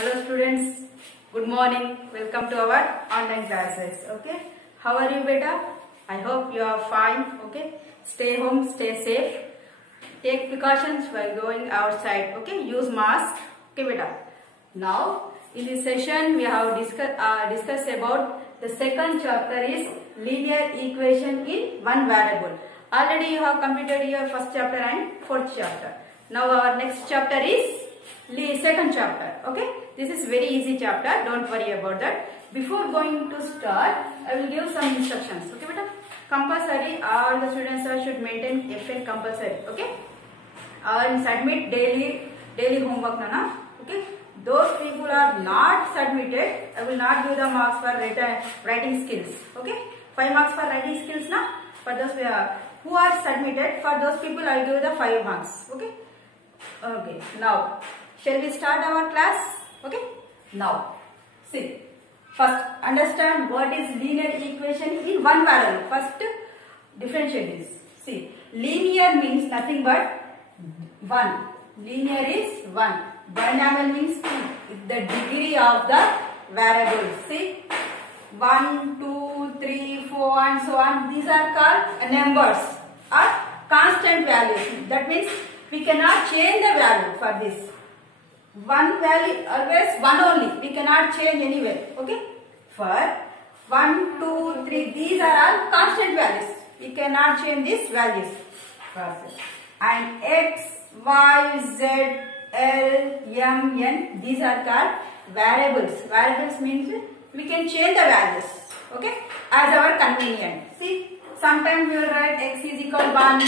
Hello students, good morning. Welcome to our online classes. Okay, how are you beta? I hope you are fine. Okay, stay home, stay safe. Take precautions while going outside. Okay, use mask. Okay beta. Now in this session we have discuss about the second chapter is linear equation in one variable. Already you have completed your first chapter and fourth chapter. Now our next chapter is second chapter. Okay, this is very easy chapter, don't worry about that. Before going to start, I will give some instructions. Okay beta, compulsory all the students should maintain FN compulsory. Okay, and submit daily homework nana. Okay, those people are not submitted, I will not give the marks for writing skills. Okay, 5 marks for writing skills na. For those who are submitted, for those people I will give the 5 marks. Okay. Okay, now shall we start our class? Okay, now see, first understand what is linear equation in one variable. First differentiate this. See, linear means nothing but 1. Linear is 1. Binomial means 2. It's the degree of the variable. See, 1, 2, 3, 4 and so on. These are called numbers or constant values. That means we cannot change the value for this. One value always 1 only. We cannot change anywhere. Okay. For 1, 2, 3, these are all constant values. We cannot change these values. And x, y, z, l, m, n, these are called variables. Variables means we can change the values. Okay. As our convenient. See, sometimes we will write x is equal to 1.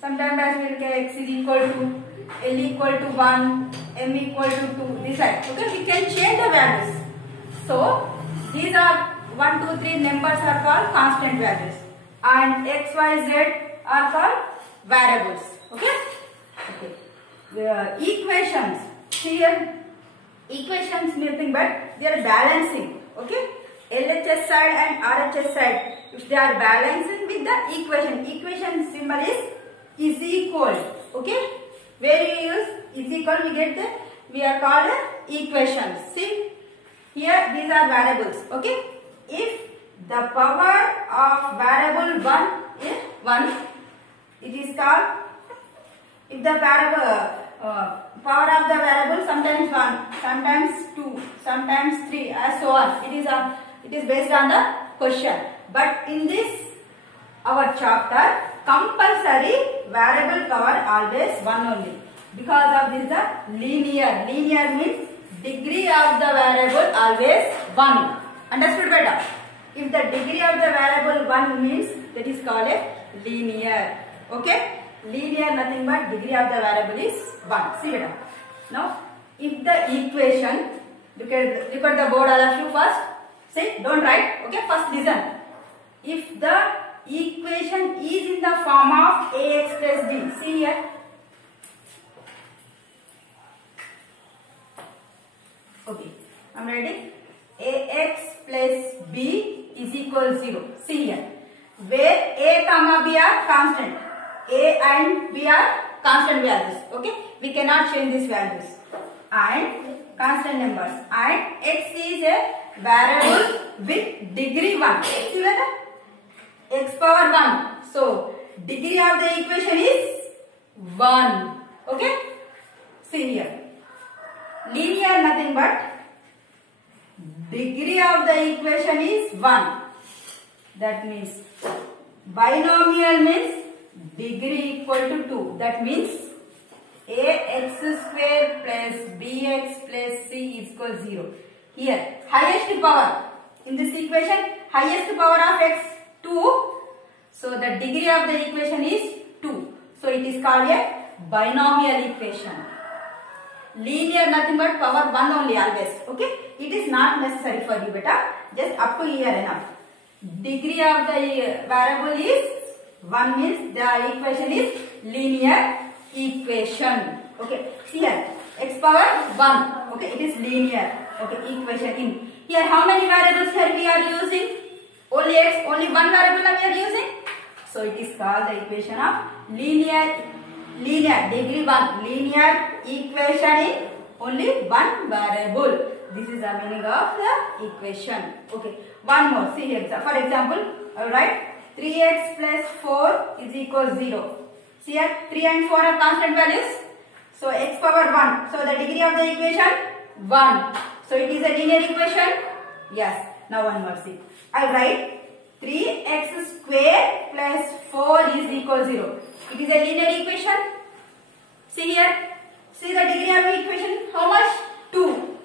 Sometimes we will get x is equal to L equal to 1, M equal to 2, this side. Okay, we can change the values. So, these are 1, 2, 3 numbers are called constant values. And x, y, z are called variables. Okay? Okay. The equations. Here, equations nothing but they are balancing. Okay? LHS side and RHS side. If they are balancing with the equation. Equation symbol is equal. Okay? Where you use is equal, we are called equations. See, here these are variables. Okay, if the power of variable 1 is 1, it is called. If the variable power of the variable sometimes 1, sometimes 2, sometimes 3, as so on. It is based on the question. But in this our chapter, compulsory variable power always 1 only. Because of this the linear. Linear means degree of the variable always 1. Understood better? If the degree of the variable 1 means that is called a linear. Okay? Linear nothing but degree of the variable is 1. See better. Now, if the equation, look at the board all of you first. See, don't write. Okay, first listen. If the equation is in the form of ax plus b. See here. Okay, I am writing ax plus b is equal to 0. See here. Where a comma b are constant. A and b are constant values. Okay, we cannot change these values. And constant numbers. And x is a variable with degree 1. See whether? X power 1. So, degree of the equation is 1. Okay? See here. Linear nothing but degree of the equation is 1. That means binomial means degree equal to 2. That means ax square plus bx plus c is equal to 0. Here, highest power. In this equation, highest power of x 2. So, the degree of the equation is 2. So, it is called a binomial equation. Linear nothing but power 1 only always. Okay? It is not necessary for you beta. Just up to here enough. Degree of the variable is 1 means the equation is linear equation. Okay? See here. X power 1. Okay? It is linear. Okay? Equation in. Here how many variables here we are using? Only x, only one variable we are using. So it is called the equation of linear degree 1 linear equation in only one variable. This is the meaning of the equation. Okay, one more. See here. For example, I will write 3x plus 4 is equal 0. See here, 3 and 4 are constant values. So x power 1. So the degree of the equation 1. So it is a linear equation. Yes. Now one more. See, I will write 3x square plus 4 is equal 0. It is a linear equation. See here. See the degree of the equation. How much? 2.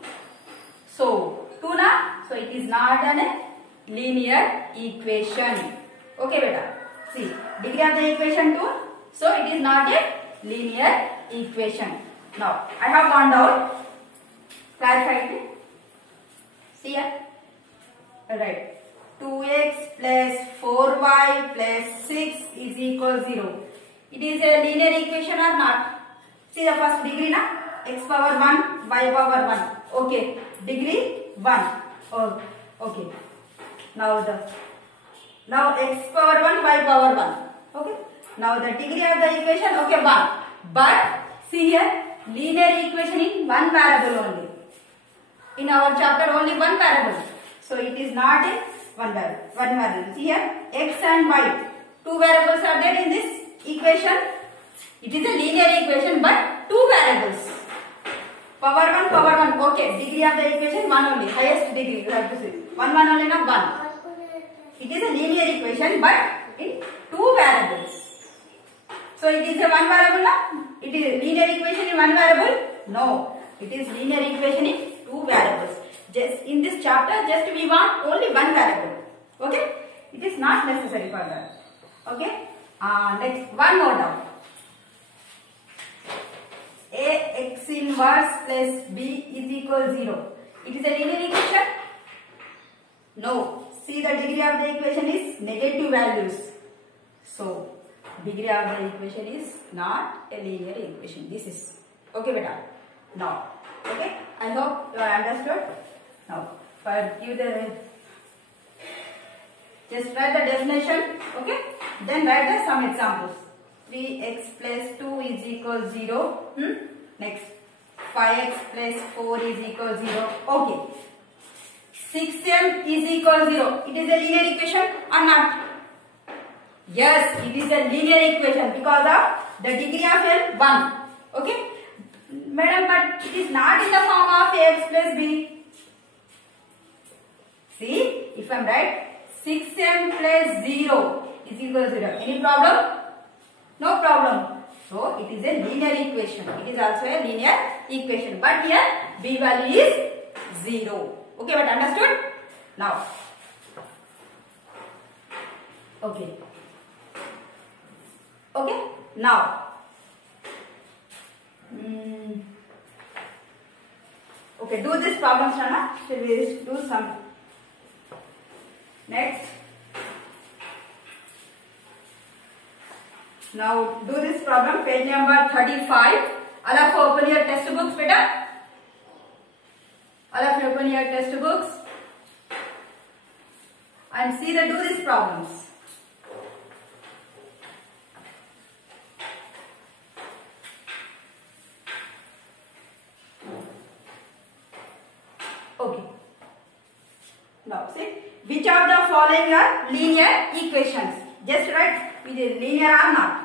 So 2 na. So it is not a linear equation. Okay, beta. See, degree of the equation 2. So it is not a linear equation. Now I have found out. Clarify it. See here. Alright. 2x plus 4y plus 6 is equal 0. It is a linear equation or not? See the first degree na? X power 1, y power 1. Okay. Degree 1. Oh, okay. Now x power 1, y power 1. Okay. Now the degree of the equation, okay, 1. But see here, linear equation in one variable only. In our chapter only one variable. So it is not in one variable. See here, x and y. Two variables are there in this equation. It is a linear equation but two variables. Power 1. Okay, degree of the equation 1 only. Highest degree you have to see. 1 only, not 1. It is a linear equation but in two variables. So it is a one variable na? It is linear equation in one variable? No. It is linear equation in two variables. Just in this chapter, just we want only one variable. Okay? It is not necessary for that. Okay? Next, one more down. Ax inverse plus b is equal 0. It is a linear equation? No. See the degree of the equation is negative values. So, degree of the equation is not a linear equation. This is. Okay, beta. Now. Okay. I hope you are understood. Now, just write the definition. Okay. Then write the some examples. 3x plus 2 is equal 0. Next, 5x plus 4 is equal 0. Okay. 6m is equal 0. It is a linear equation or not? Yes, it is a linear equation because of the degree of n 1. Okay. Madam, but it is not in the form of x plus b. See, if I am right, 6m plus 0 is equal to 0. Any problem? No problem. So, it is a linear equation. It is also a linear equation. But here, b value is 0. Okay, but understood? Now. Okay. Okay. Now. Okay, do this problem, Shana. Shall we do some? Next. Now do this problem, page number 35. All of you open your textbooks, beta. All of you open your textbooks and see the do these problems. Okay. Now see, which of the following are linear equations? Just write which is linear or not.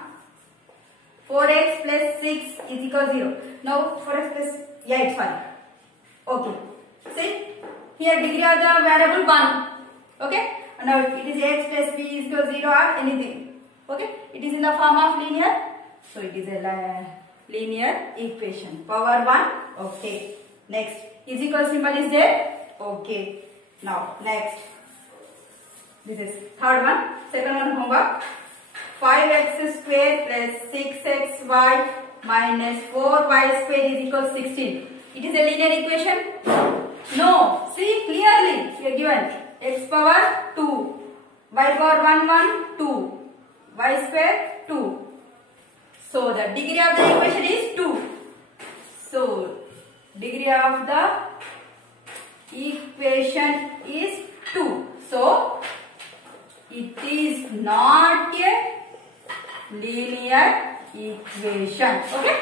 4x plus 6 is equal to 0. Now 4x plus 8, sorry. Okay. See, here degree of the variable 1. Okay. And now it is x plus b is equal to 0 or anything. Okay. It is in the form of linear. So it is a linear equation. Power 1. Okay. Next. Is equal symbol is there. Okay. Now next. This is third one. Second one homework. 5x square plus 6xy minus 4y square is equal to 16. It is a linear equation? No. See clearly here given x power 2, y power 1, 2, y square 2. So the degree of the equation is 2. So degree of the equation is 2. So it is not a linear equation. Okay,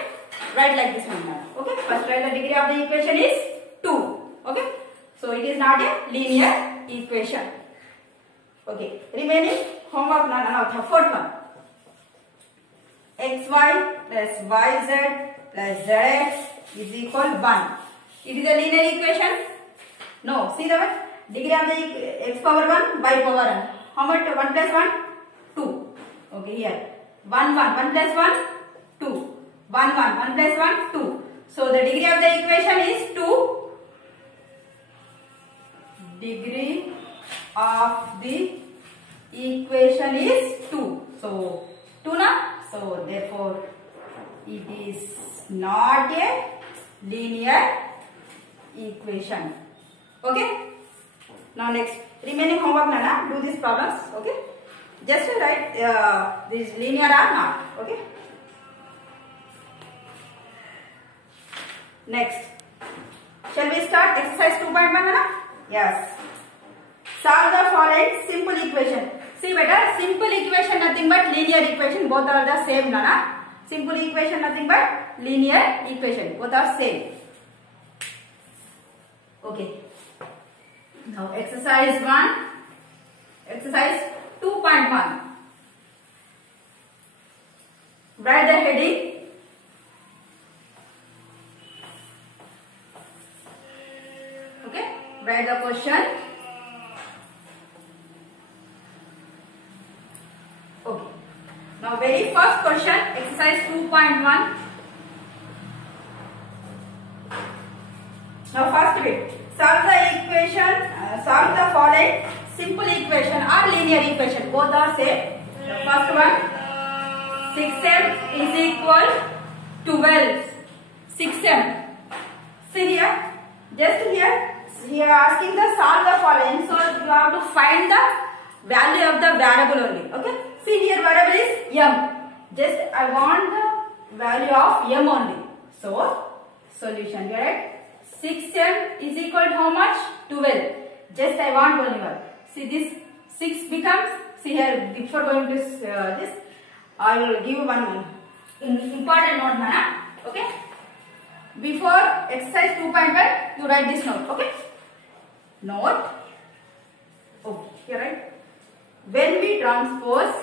write like this one now. Okay, First write the degree of the equation is 2. Okay. So it is not a linear equation. Okay. Remaining homework now. Fourth one. xy plus yz plus zx is equal 1. It is a linear equation? No. See the one? Degree of the x power 1, y power 1. How much? 1 plus 1? 2. Okay, here. 1 plus 1? 2. 1 plus 1? 2. So the degree of the equation is 2. Degree of the equation is 2. So 2 na? So therefore it is not a linear equation. Okay. Now next remaining homework nana, do these problems. Okay. Just write this linear or not. Okay. Next, shall we start exercise 2.1 nana? Yes. Solve the following simple equation. See beta, simple equation nothing but linear equation. Both are the same nana. Simple equation nothing but linear equation. Both are same. Okay. Now exercise 1. Exercise 2.1. Write the heading. Okay. Write the question. Okay. Now very first question, exercise 2.1. Now first bit. Solve the equation. Solve the following simple equation or linear equation. Both are same. The first one, 6m is equal 12. 6m. See here. Just here. Here asking the solve the following. So you have to find the value of the variable only. Okay. See here variable is m. Just I want the value of m only. So solution. Correct. 6m is equal to how much? 12. Just I want only one. See this 6 becomes, see here before going to this, I will give one important note mana. Okay. Before exercise 2.1 you write this note. Okay. Note. Oh, here right. When we transpose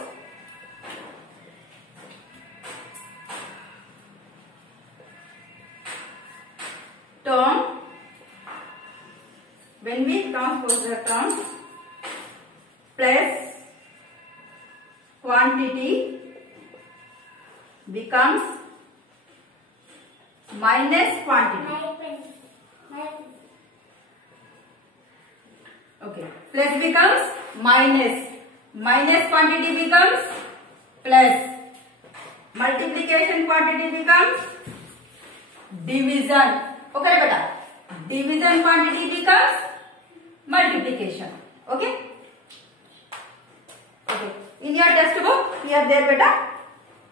term, when we transpose the term plus quantity becomes minus quantity. Okay. Plus becomes minus. Minus quantity becomes plus. Multiplication quantity becomes division. Okay, beta. Division quantity becomes multiplication. Okay. Okay. In your textbook, here there, beta.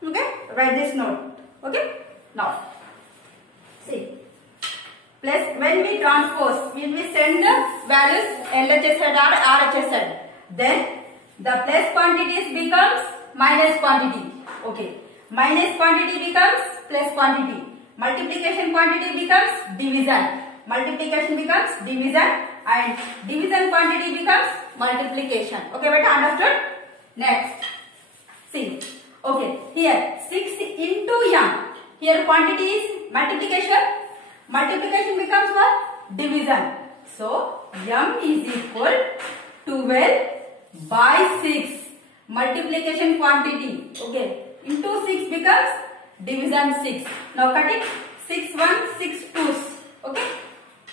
Okay. Write this note. Okay. Now, see. Plus when we transpose, when we send the values LHS or RHS, then the plus quantities becomes minus quantity. Okay. Minus quantity becomes plus quantity. Multiplication quantity becomes division. Multiplication becomes division and division quantity becomes multiplication. Okay, beta, understood? Next. See. Okay. Here 6 into m. Here quantity is multiplication. Multiplication becomes what? Division. So m is equal 12 by 6. Multiplication quantity. Okay. Into 6 becomes division 6. Now cut it. 6 1 6 2s. Okay.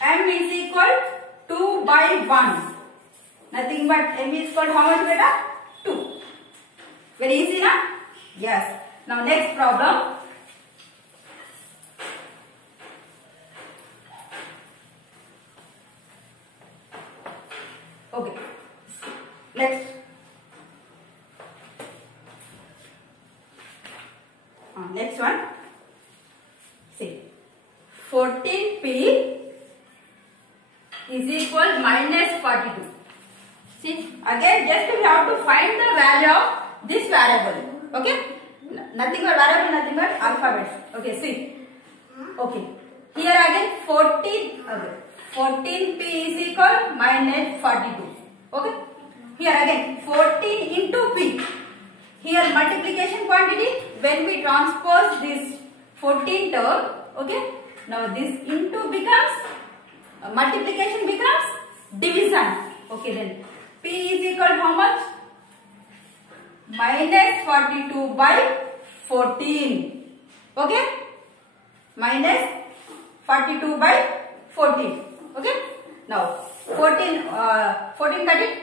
M is equal 2 by 1. Nothing but m is equal to how much, beta? 2. Very easy, na? Yes. Now next problem. Okay. Next. Next one. See. 14p is equal minus 42. See. Again, just we have to find the value of this variable. Okay. Nothing but variable, nothing but alphabets. Okay. See. Okay. Here again 14p is equal minus 42. Okay. Here again 14 into p. Here multiplication quantity, when we transpose this 14 term, okay. Now this into becomes multiplication becomes division. Okay, then p is equal to how much? Minus 42 by 14. Okay, minus 42 by 14. Okay, now 14 cut it.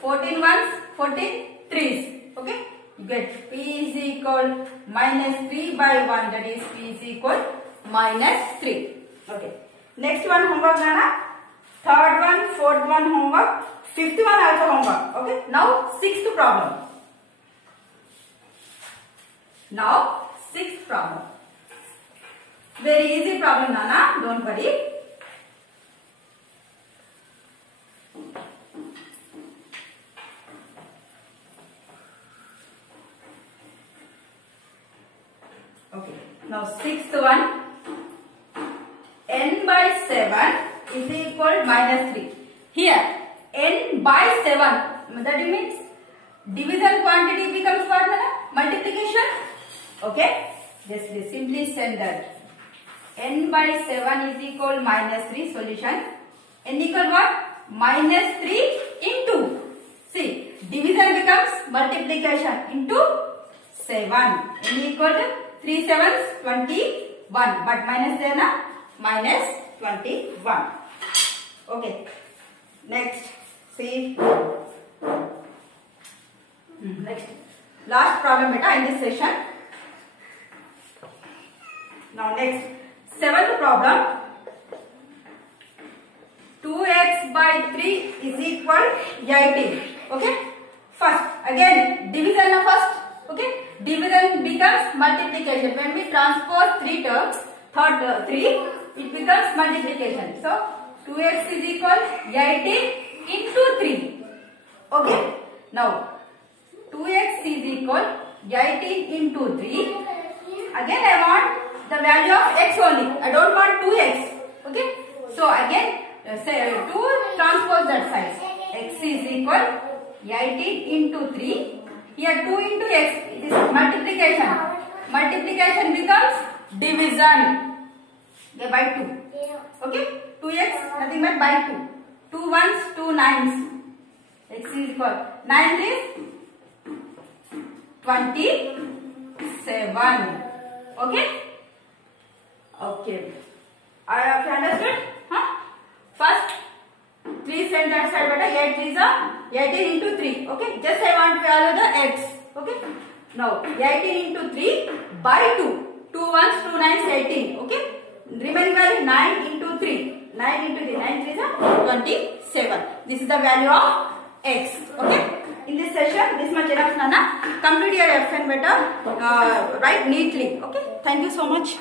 14 ones, 14 threes. Okay, you get p is equal minus 3 by 1, that is p is equal minus 3. Okay, next one homework Nana. Third one, fourth one homework, fifth one also homework. Okay, now sixth problem. Now sixth problem. Very easy problem Nana, don't worry. Okay, now sixth one, n by 7 is equal minus 3. Here n by 7, that means division quantity becomes what? Multiplication. Okay, just simply send that. N by 7 is equal minus 3. Solution, n equal what? Minus 3 into, see, division becomes multiplication into 7. N equal to 3 7s 21, but minus there na, minus 21. Okay, next see, next last problem beta in this session. Now next seventh problem, 2x by 3 is equal 18. Okay, first again division na first. Okay, division becomes multiplication. When we transpose 3 terms, third 3, it becomes multiplication. So 2x is equal 18 into 3. Okay, now 2x is equal 18 into 3. Again I want the value of x only. I don't want 2x. Okay, so again say to transpose that side. X is equal 18 into 3. Here 2 into x, it is multiplication. Multiplication becomes division. Okay, by 2. Okay, 2x nothing but by 2. 2 ones, 2 nines. X is equal 9 is 27. Okay. Okay. Have you understood? Huh? First 3 send that side, beta 8 is a 18 into 3. Okay, just I want to value the x. Okay, now 18 into 3 by 2. 2 ones, 2 nines, 18. Okay, remaining value 9 into 3. 9 into 3, 9 3 is a 27. This is the value of x. Okay, in this session, this much enough Nana. Complete your FN beta, write neatly. Okay, thank you so much.